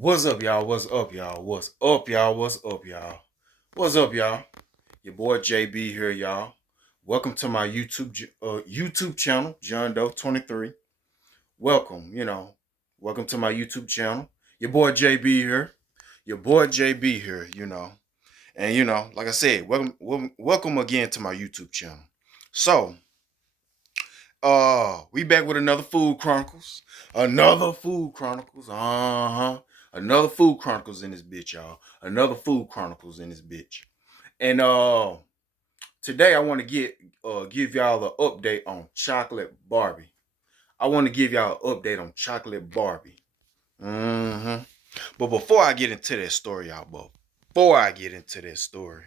What's up, y'all? What's up, y'all? What's up, y'all? What's up, y'all? What's up, y'all? Your boy JB here, y'all. Welcome to my YouTube channel, John Doe 23. Welcome, welcome to my YouTube channel. Your boy JB here. Your boy JB here. And like I said, welcome again to my YouTube channel. So, we back with another Food Chronicles. Another Food Chronicles. Another Food Chronicles in this bitch, y'all. Another Food Chronicles in this bitch. And today I want to give y'all an update on Chocolate Barbie. I want to give y'all an update on Chocolate Barbie. But before I get into that story, y'all, before I get into that story,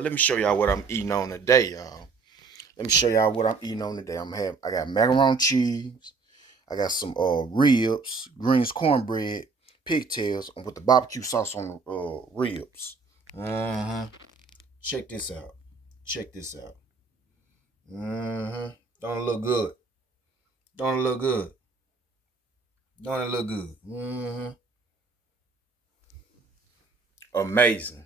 let me show y'all what I'm eating on today, y'all. Let me show y'all what I'm eating on today. I got macaroni cheese. I got some ribs, greens, cornbread, pigtails, and with the barbecue sauce on the ribs. Check this out. Check this out. Don't it look good? Don't it look good? Don't it look good? Amazing.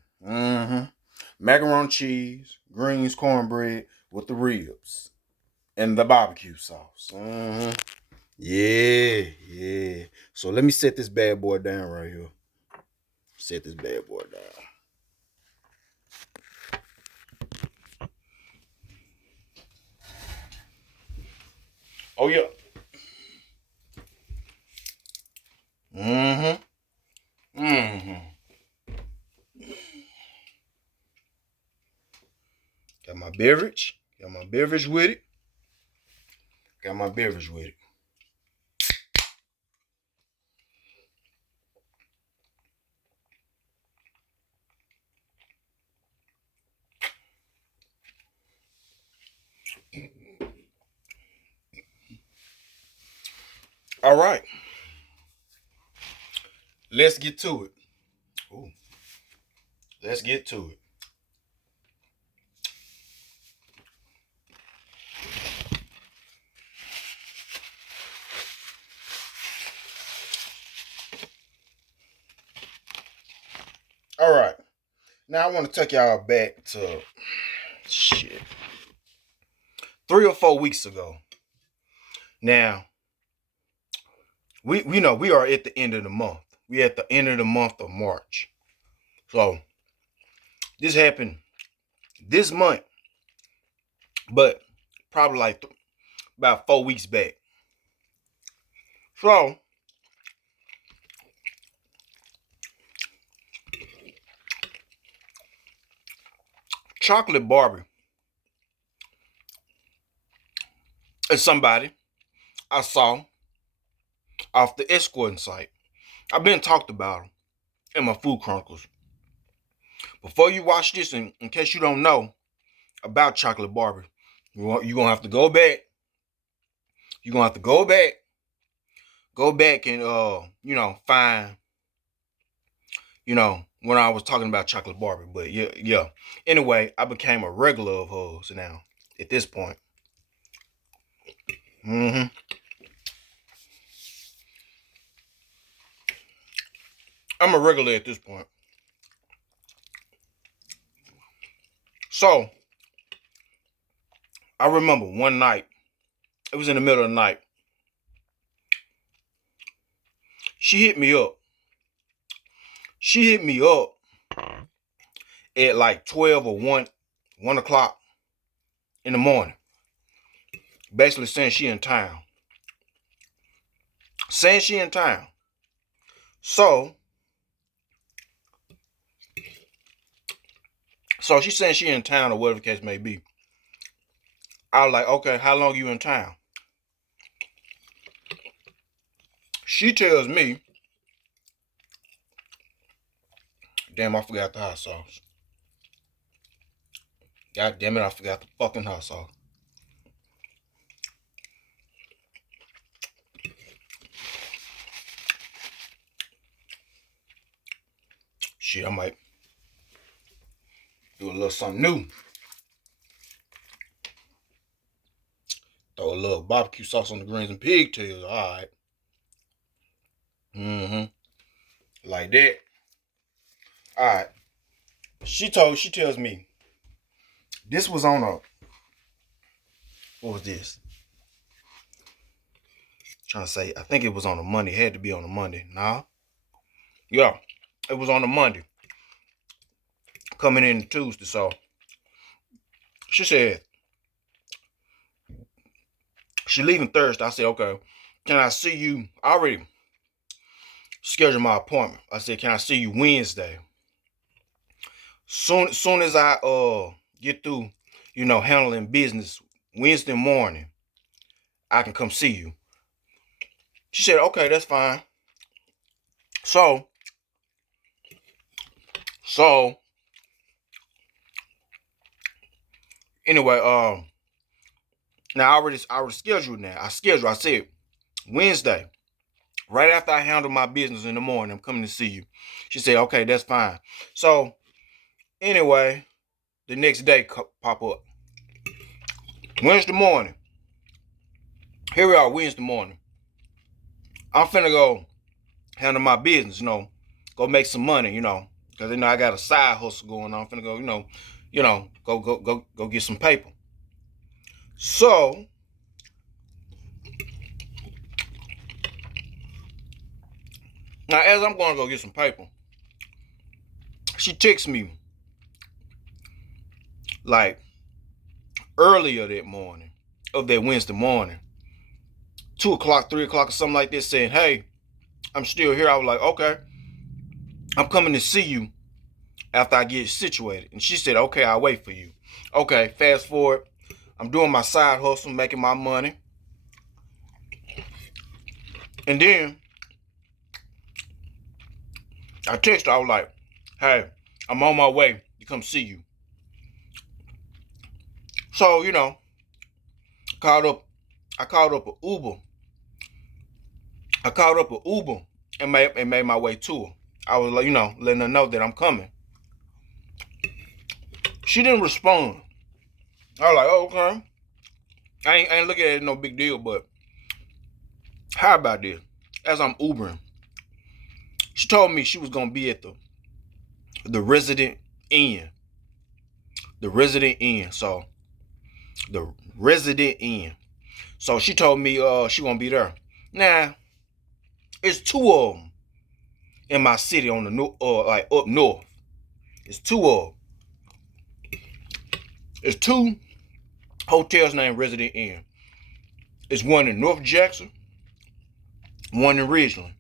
Macaroni cheese, greens, cornbread with the ribs and the barbecue sauce. Yeah. So let me set this bad boy down right here. Set this bad boy down. Oh yeah. Mm-hmm. Mm-hmm. Got my beverage. Got my beverage with it. Got my beverage with it. All right. Let's get to it. Ooh. Let's get to it. All right. Now I want to take y'all back to shit 3 or 4 weeks ago. Now we know we are at the end of the month. We at the end of the month of March. So this happened this month, but probably like about 4 weeks back. So Chocolate Barbie is somebody I saw off the escorting site. I've been talked about in my Food Chronicles. Before you watch this, in case you don't know about Chocolate Barbie, you're gonna have to go back. You're gonna have to go back and find when I was talking about Chocolate Barbie. But yeah. Anyway, I became a regular of hers now at this point. I'm a regular at this point. So I remember one night, it was in the middle of the night. She hit me up. She hit me up at like 12 or 1 o'clock in the morning. Basically saying she in town. Saying she in town. So she's saying she in town or whatever the case may be. I was like, okay, how long you in town? She tells me, damn, I forgot the hot sauce. God damn it, I forgot the fucking hot sauce. Shit, I might do a little something new. Throw a little barbecue sauce on the greens and pigtails. All right. Mm-hmm. Like that. All right. She tells me this was on a, what was this? Trying to say, I think it was on a Monday. It had to be on a Monday. Nah. Yeah. It was on a Monday. Coming in Tuesday. So she said she leaving Thursday. I said, okay. Can I see you? I already scheduled my appointment. I said, can I see you Wednesday? Soon as I get through, handling business Wednesday morning, I can come see you. She said, okay, that's fine. So So anyway, now I already scheduled now. I said Wednesday, right after I handle my business in the morning, I'm coming to see you. She said, okay, that's fine. So anyway, the next day pop up. Wednesday morning. Here we are, Wednesday morning. I'm finna go handle my business, go make some money, because I got a side hustle going on. I'm finna go, go get some paper. So now as I'm going to go get some paper, she texts me like earlier that morning of that Wednesday morning, 2 o'clock, 3 o'clock, or something like this, saying, hey, I'm still here. I was like, okay, I'm coming to see you after I get situated. And she said, okay, I'll wait for you. Okay, fast forward. I'm doing my side hustle, making my money. And then I texted her. I was like, hey, I'm on my way to come see you. So, I called up an Uber. And made my way to her. I was like, letting her know that I'm coming. She didn't respond. I was like, oh, okay. I ain't looking at it no big deal, but how about this? As I'm Ubering, she told me she was gonna be at the Resident Inn. The Resident Inn. So the Resident Inn. So she told me she gonna be there. Now, it's two of them in my city on the like up north. It's two of them. It's two hotels named Resident Inn. It's one in North Jackson, one in Ridgeland.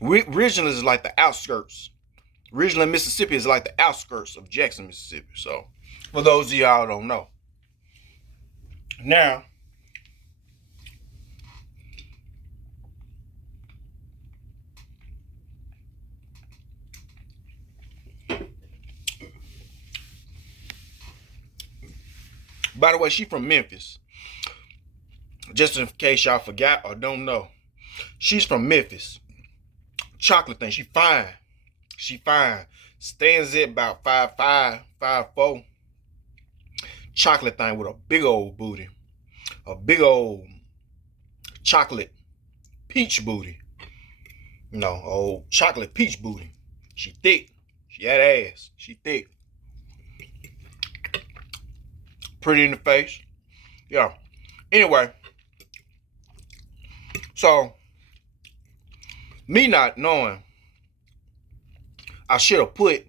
Ridgeland is like the outskirts. Ridgeland, Mississippi is like the outskirts of Jackson, Mississippi. So, for those of y'all who don't know. Now, by the way, she from Memphis. Just in case y'all forgot or don't know. She's from Memphis. Chocolate thing. She fine. She fine. Stands at about 5'5", 5'4". Chocolate thing with a big old booty. A big old chocolate peach booty. Old chocolate peach booty. She thick. She had ass. She thick. Pretty in the face. Yeah. Anyway. So, me not knowing, I should have put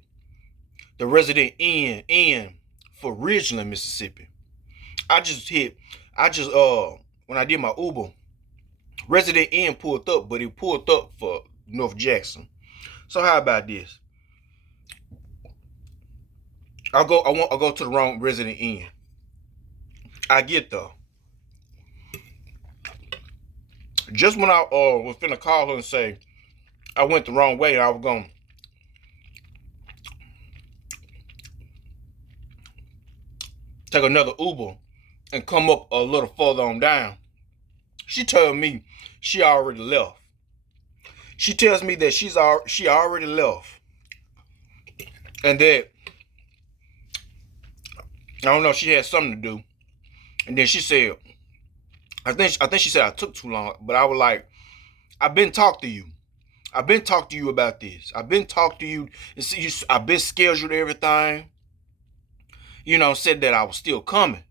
the Resident Inn in for Ridgeland, Mississippi. When I did my Uber, Resident Inn pulled up, but it pulled up for North Jackson. So how about this? I'll go to the wrong Resident Inn. I get there. Just when I was finna call her and say I went the wrong way and I was gonna take another Uber and come up a little further on down, she told me she already left. She tells me that she already left, and that I don't know, she had something to do. And then she said, I think she said I took too long, but I was like, I've been talking to you. I've been talking to you about this. I've been talking to you. I've been scheduled everything. Said that I was still coming.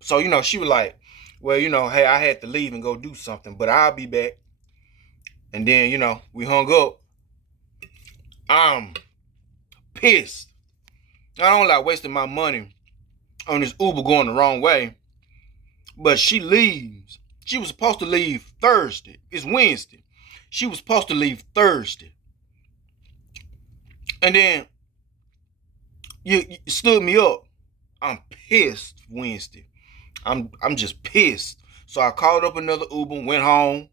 So, she was like, well, hey, I had to leave and go do something, but I'll be back. And then, we hung up. I'm pissed. I don't like wasting my money on this Uber going the wrong way. But she leaves. She was supposed to leave Thursday. It's Wednesday. She was supposed to leave Thursday. And then you stood me up. I'm pissed Wednesday. I'm just pissed. So I called up another Uber, went home.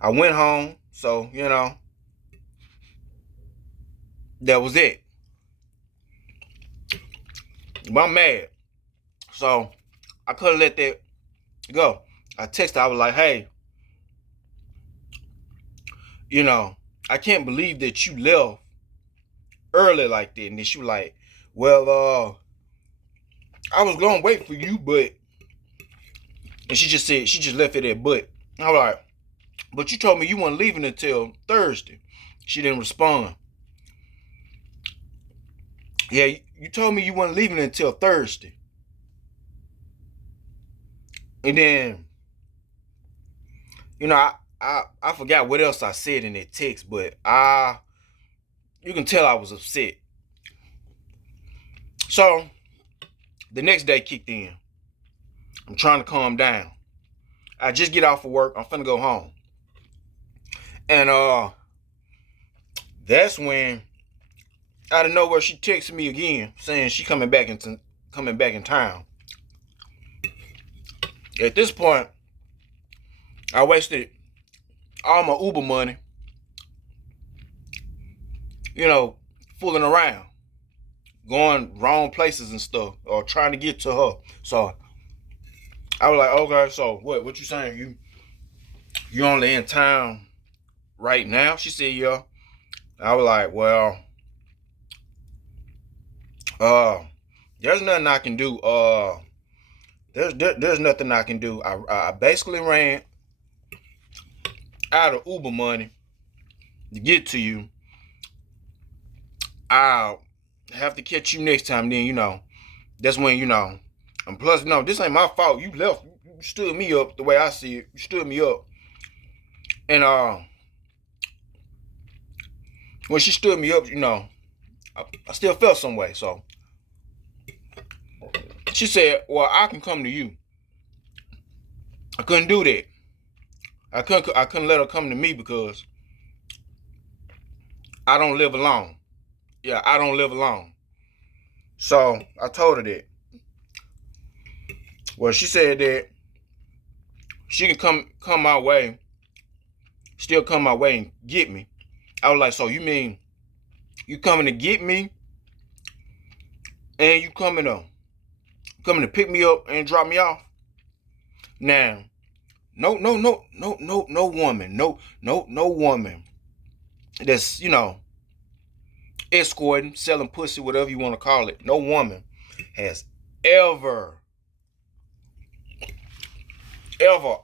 I went home. So, that was it. But I'm mad. So I couldn't let that go. I texted her, I was like, hey, I can't believe that you left early like that. And then she was like, well, I was gonna wait for you, but, and she just left it at but. I was like, but you told me you weren't leaving until Thursday. She didn't respond. Yeah, you told me you weren't leaving until Thursday. And then, I forgot what else I said in that text, but you can tell I was upset. So the next day kicked in. I'm trying to calm down. I just get off of work. I'm finna go home. And that's when, out of nowhere, she texted me again saying she coming back in town. At this point, I wasted all my Uber money, fooling around, going wrong places and stuff, or trying to get to her. So I was like, okay, so what you saying? You only in town right now? She said, yeah. I was like, well, there's nothing I can do. There's nothing I can do. I basically ran out of Uber money to get to you. I'll have to catch you next time. Then, that's when, and plus, no, this ain't my fault. You left. You stood me up the way I see it. You stood me up. And when she stood me up, I still felt some way. So she said, well, I can come to you. I couldn't do that. I couldn't let her come to me because I don't live alone. Yeah, I don't live alone. So I told her that. Well, she said that she can come my way, still come my way and get me. I was like, so you mean you coming to get me and you coming to pick me up and drop me off? Now, no woman, no woman that's, escorting, selling pussy, whatever you want to call it. No woman has ever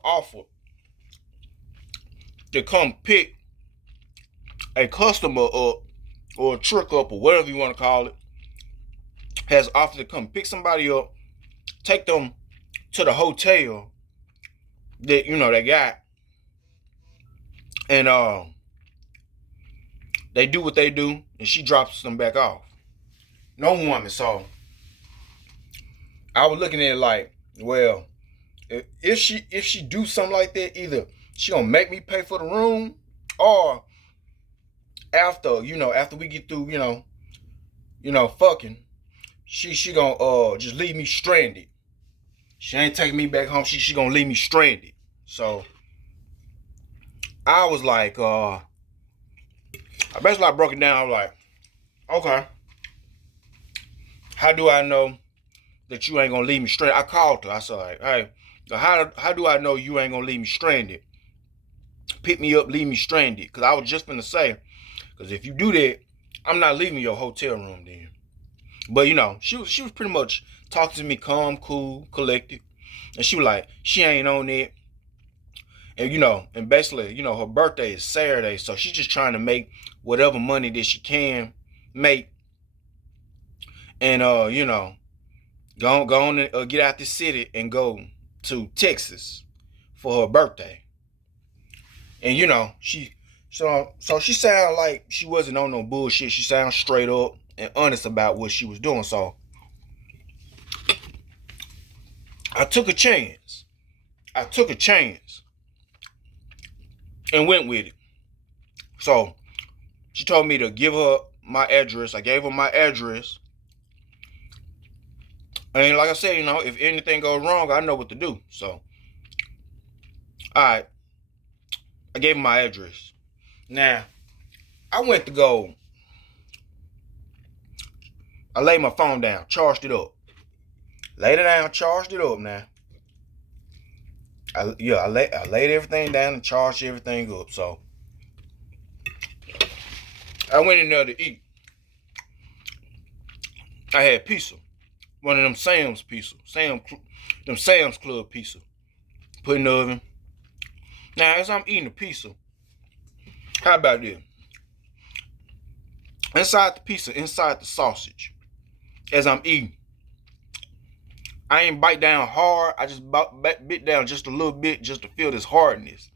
offered to come pick a customer up or a trick up or whatever you want to call it. Has offered to come pick somebody up, take them to the hotel that they got, and they do what they do, and she drops them back off. No woman. So I was looking at it like, well, if she do something like that, either she gonna make me pay for the room, or after we get through, fucking, she gonna just leave me stranded. She ain't taking me back home. She gonna leave me stranded. So I was like, I basically broke it down. I was like, okay, how do I know that you ain't gonna leave me stranded? I called her. I said, like, hey, how do I know you ain't gonna leave me stranded? Pick me up, leave me stranded. Because I was just gonna say, because if you do that, I'm not leaving your hotel room then. But she was pretty much talking to me calm, cool, collected. And she was like, she ain't on it. And basically, her birthday is Saturday, so she's just trying to make whatever money that she can make, and go on and get out the city and go to Texas for her birthday. And she sounded like she wasn't on no bullshit. She sounded straight up and honest about what she was doing. So I took a chance. And went with it. So she told me to give her my address. I gave her my address. And like I said, if anything goes wrong, I know what to do. So, all right. I gave her my address. Now, I went to go. I laid my phone down, charged it up. Laid it down, charged it up now. I laid everything down and charged everything up. So, I went in there to eat. I had pizza. One of them Sam's pizza. Them Sam's Club pizza. Put in the oven. Now, as I'm eating the pizza, how about this? Inside the pizza, inside the sausage, as I'm eating, I ain't bite down hard. I just bit down just a little bit just to feel this hardness.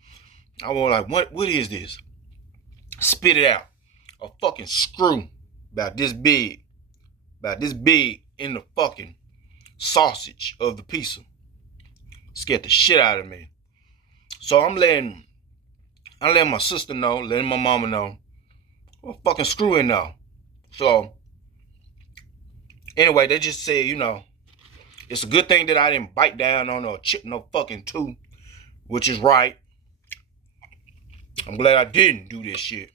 I was like, what is this? Spit it out. A fucking screw about this big in the fucking sausage of the pizza. Scared the shit out of me. So I'm letting my sister know, letting my mama know, a fucking screw in now. So anyway, they just said, it's a good thing that I didn't bite down on or chip no fucking tooth, which is right. I'm glad I didn't do this shit.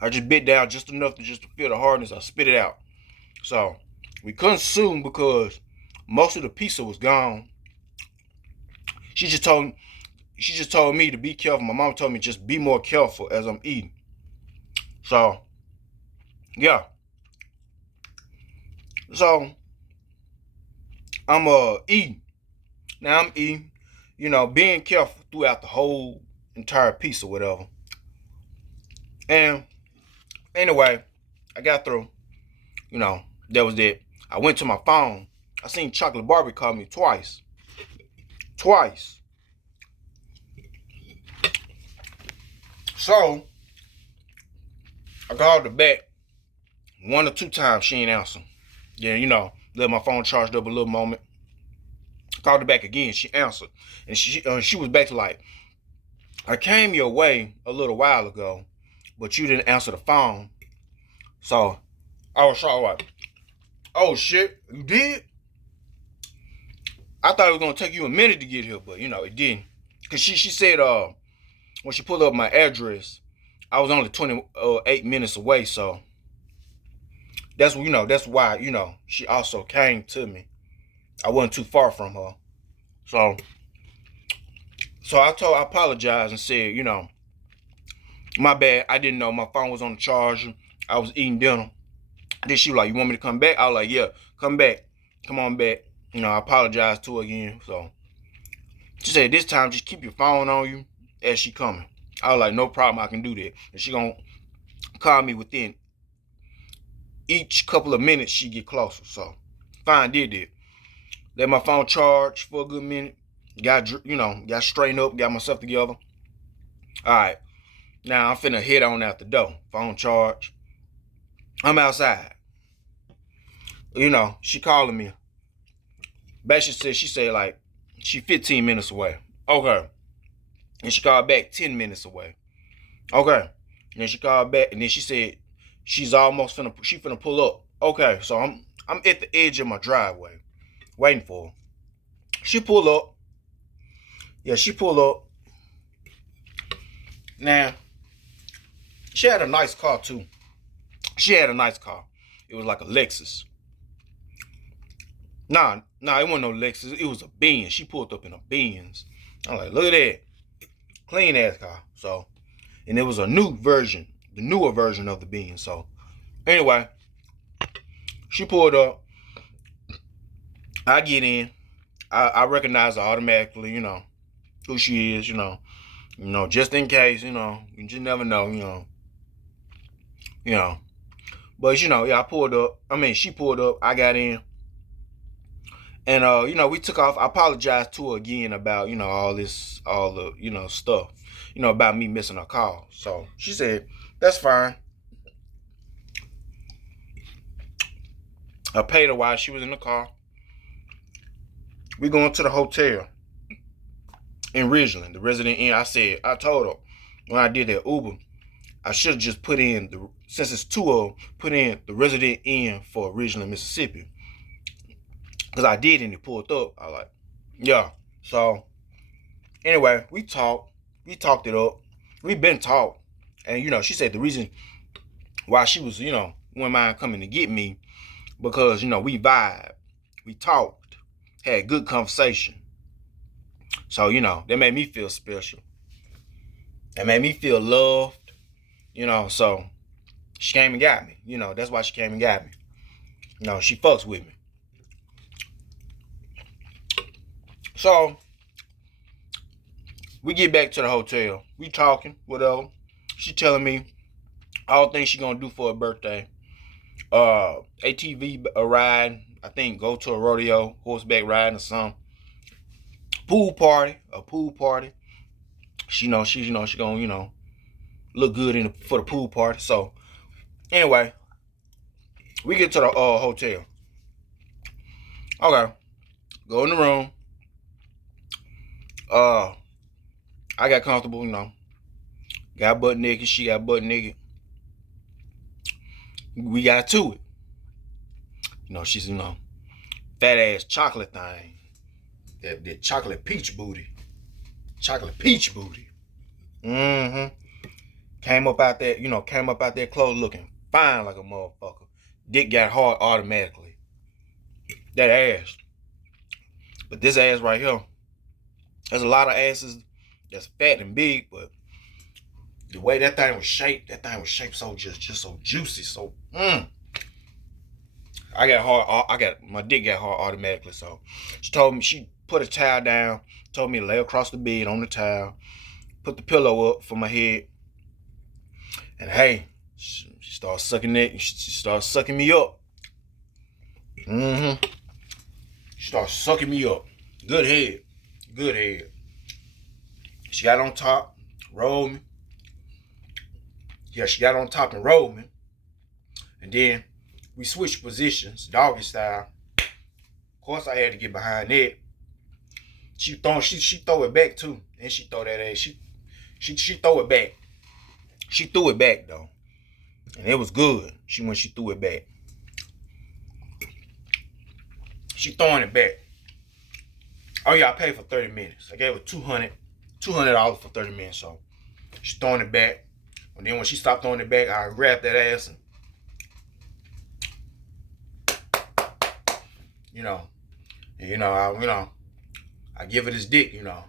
I just bit down just enough to feel the hardness. I spit it out. So we couldn't sue because most of the pizza was gone. She just told me to be careful. My mom told me just be more careful as I'm eating. So, yeah. So, I'm eating. Now I'm eating, being careful throughout the whole entire piece or whatever. And anyway, I got through. That was it. I went to my phone. I seen Chocolate Barbie call me twice. So, I called her back 1 or 2 times. She ain't answer. Yeah, let my phone charged up a little moment. Called her back again. She answered. And she was back to like, I came your way a little while ago, but you didn't answer the phone. So, I was shocked like, oh shit, you did? I thought it was going to take you a minute to get here, but it didn't. Because she said, when she pulled up my address, I was only 28 minutes away, so that's why, she also came to me. I wasn't too far from her. So I apologized and said, my bad, I didn't know my phone was on the charger. I was eating dinner. Then she was like, you want me to come back? I was like, yeah, come back. Come on back. I apologized to her again. So she said, this time just keep your phone on you as she coming. I was like, no problem, I can do that. And she gonna call me within each couple of minutes she get closer. So fine, did that. Let my phone charge for a good minute. Got straightened up, got myself together. Alright. Now I'm finna head on out the door. Phone charge. I'm outside. She calling me. Basically she said like she 15 minutes away. Okay. And she called back 10 minutes away. Okay. And then she called back and then she said she's almost finna pull up. Okay, so I'm at the edge of my driveway waiting for her. She pull up. Yeah, she pull up. Now, she had a nice car too. She had a nice car. It was like a Lexus. Nah, it wasn't no Lexus. It was a Benz. She pulled up in a Benz. I'm like, look at that. Clean ass car. So, and it was a new version, the newer version of the Benz. So, anyway, she pulled up. I get in. I recognize her automatically, who she is, Just in case, you just never know, you know. But yeah, I pulled up. I mean, she pulled up. I got in, and we took off. I apologized to her again about all the stuff, about me missing her call. So she said that's fine. I paid her while she was in the car. We going to the hotel in Ridgeland, the Resident Inn. I told her when I did that Uber, I should have just put in since it's two of them, put in the Resident Inn for Ridgeland, Mississippi. Because I did and it pulled up. I like, yeah. So anyway, we talked it up. We've been talked. And she said the reason why she was, wouldn't mind coming to get me, because, we vibed. We talked, had good conversation. So, that made me feel special. That made me feel loved. So she came and got me. That's why she came and got me. She fucks with me. So we get back to the hotel. We talking, whatever. She telling me all things she gonna do for her birthday. ATV ride. I think go to a rodeo, horseback riding or something. A pool party. She gonna look good for the pool party. So anyway, we get to the hotel. Okay, go in the room. I got comfortable, got butt naked. She got butt naked. We got to it. She's fat ass chocolate thing. That chocolate peach booty. Chocolate peach booty. Mm-hmm. Came up out there clothes looking fine like a motherfucker. Dick got hard automatically. That ass. But this ass right here, there's a lot of asses that's fat and big, but the way that thing was shaped so just so juicy, so my dick got hard automatically. So she told me, she put a towel down, told me to lay across the bed on the towel, put the pillow up for my head, and hey, she started sucking it. She started sucking me up. She started sucking me up. Good head. She got on top, rolled me. Yeah, she got on top and rolled me. And then we switched positions, doggy style. Of course, I had to get behind it. She throw it back too, and she throw that ass. She throw it back. She threw it back though, and it was good. When she threw it back, she throwing it back. Oh yeah, I paid for 30 minutes. I gave her $200 for 30 minutes. So she throwing it back, and then when she stopped throwing it back, I grabbed that ass and I give her this dick, Then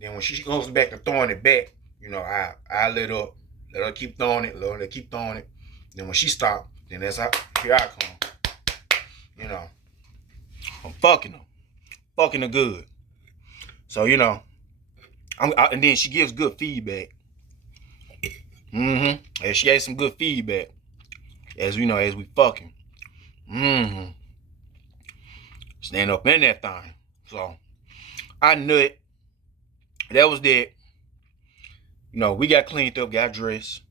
when she goes back to throwing it back, I let her keep throwing it, let her keep throwing it. Then when she stopped, then here I come, I'm fucking her good. So and then she gives good feedback. And she gave some good feedback as we fucking. Stand up in that thing. So I knew it. That was that. We got cleaned up, got dressed.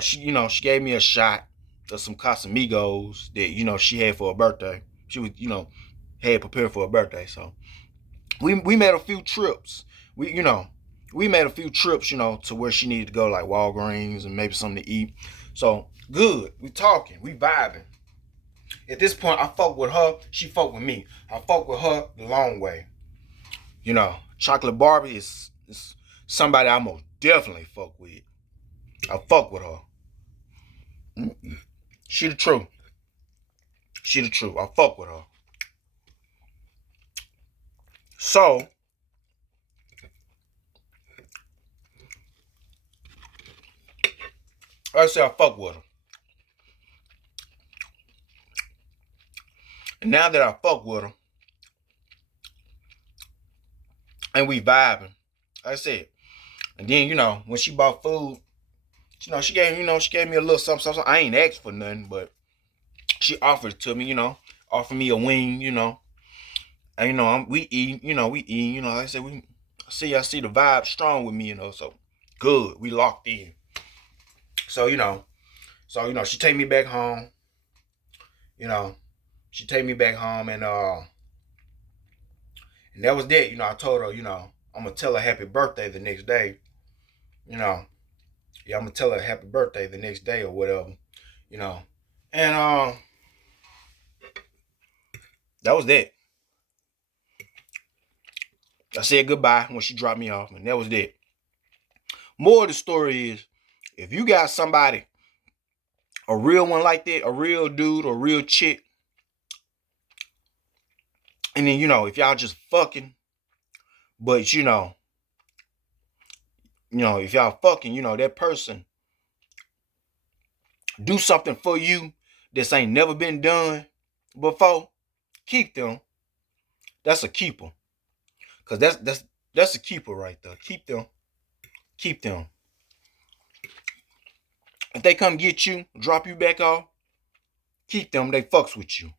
She gave me a shot of some Casamigos that, she had for her birthday. She was, had prepared for her birthday. So we made a few trips. We made a few trips, to where she needed to go, like Walgreens and maybe something to eat. So good. We talking, we vibing. At this point, I fuck with her, she fuck with me. I fuck with her the long way. Chocolate Barbie is somebody I most definitely fuck with. I fuck with her. She the truth. I fuck with her. So I say I fuck with her. And now that I fuck with her, and we vibing. Like I said, and then when she bought food, she gave me a little something. I ain't asked for nothing, but she offered it to me. Offered me a wing. And we eat. We eat. Like I said, I see the vibe strong with me. So good. We locked in. So she take me back home. You know, she take me back home, and that was that. I told her, I'm gonna tell her happy birthday the next day. You know, yeah, I'm gonna tell her happy birthday the next day or whatever. You know, and that was that. I said goodbye when she dropped me off, and that was that. More of the story is, if you got somebody, a real one like that, a real dude or real chick, and then if y'all just fucking, but if y'all fucking, that person do something for you this ain't never been done before, keep them. That's a keeper. Cause that's a keeper right there. Keep them. Keep them. If they come get you, drop you back off, keep them. They fucks with you.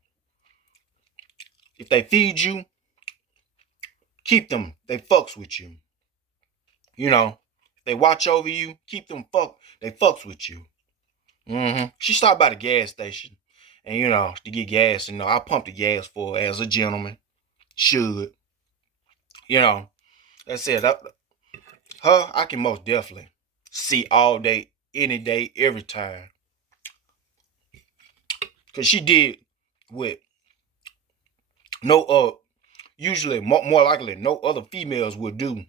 If they feed you, keep them. They fucks with you. If they watch over you, keep them. They fucks with you. She stopped by the gas station, and to get gas. I pumped the gas for her as a gentleman should. That said, her I can most definitely see all day, any day, every time. Cause she did what no usually more likely no other females would do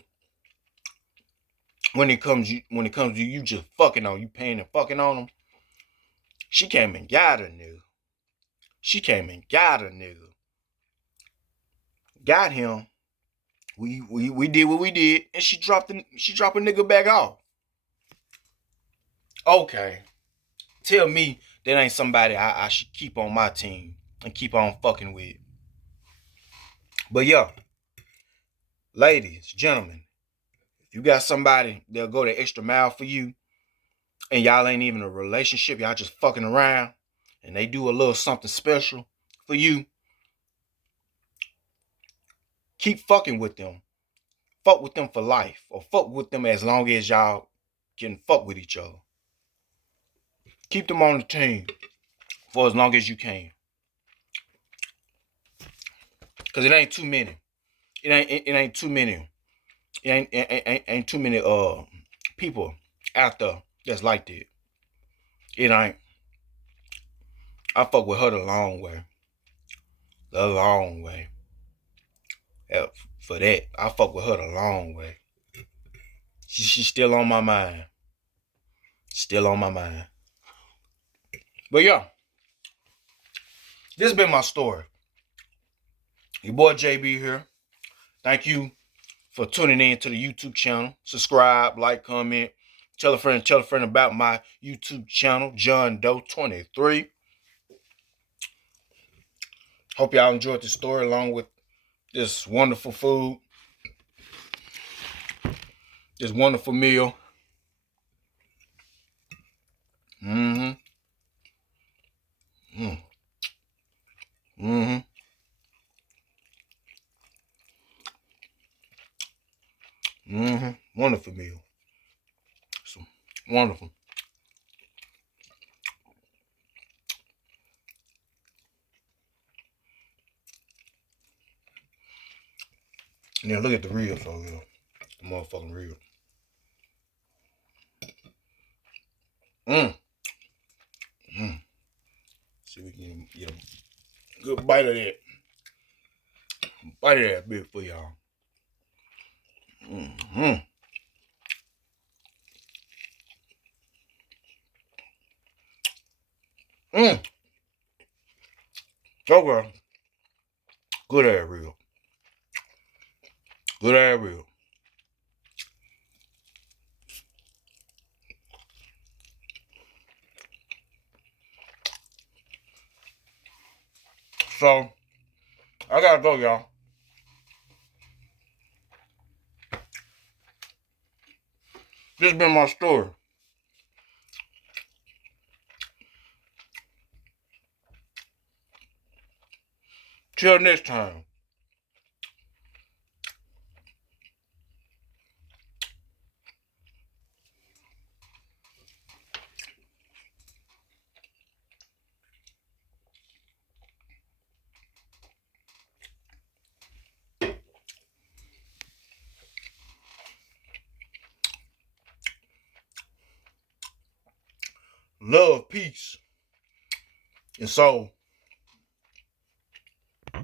when it comes to you just fucking on you paying and fucking on them. She came and got a nigga. She came and got a nigga. Got him. We did what we did, and she dropped a nigga back off. Okay. Tell me that ain't somebody I should keep on my team and keep on fucking with. But yeah, ladies, gentlemen, if you got somebody that'll go the extra mile for you, and y'all ain't even a relationship, y'all just fucking around, and they do a little something special for you, keep fucking with them. Fuck with them for life, or fuck with them as long as y'all can fuck with each other. Keep them on the team for as long as you can. Cause it ain't too many. It ain't too many. Ain't too many people out there that's like that. It ain't. I fuck with her the long way. The long way. For that, I fuck with her the long way. She's still on my mind. Still on my mind. But yeah, this has been my story. Your boy JB here. Thank you for tuning in to the YouTube channel. Subscribe, like, comment. Tell a friend about my YouTube channel, John Doe 23. Hope y'all enjoyed the story along with this wonderful food. This wonderful meal. Mm-hmm. Mm-hmm. Mm-hmm. Wonderful meal. So wonderful. And then look at the ribs over here. The motherfucking ribs. See if we can get a good bite of that. Bite of that bit for y'all. Mm-hmm. Okay. Good ass rib. Good ass rib. So, I gotta go, y'all. This has been my story. Till next time. Love, peace. And so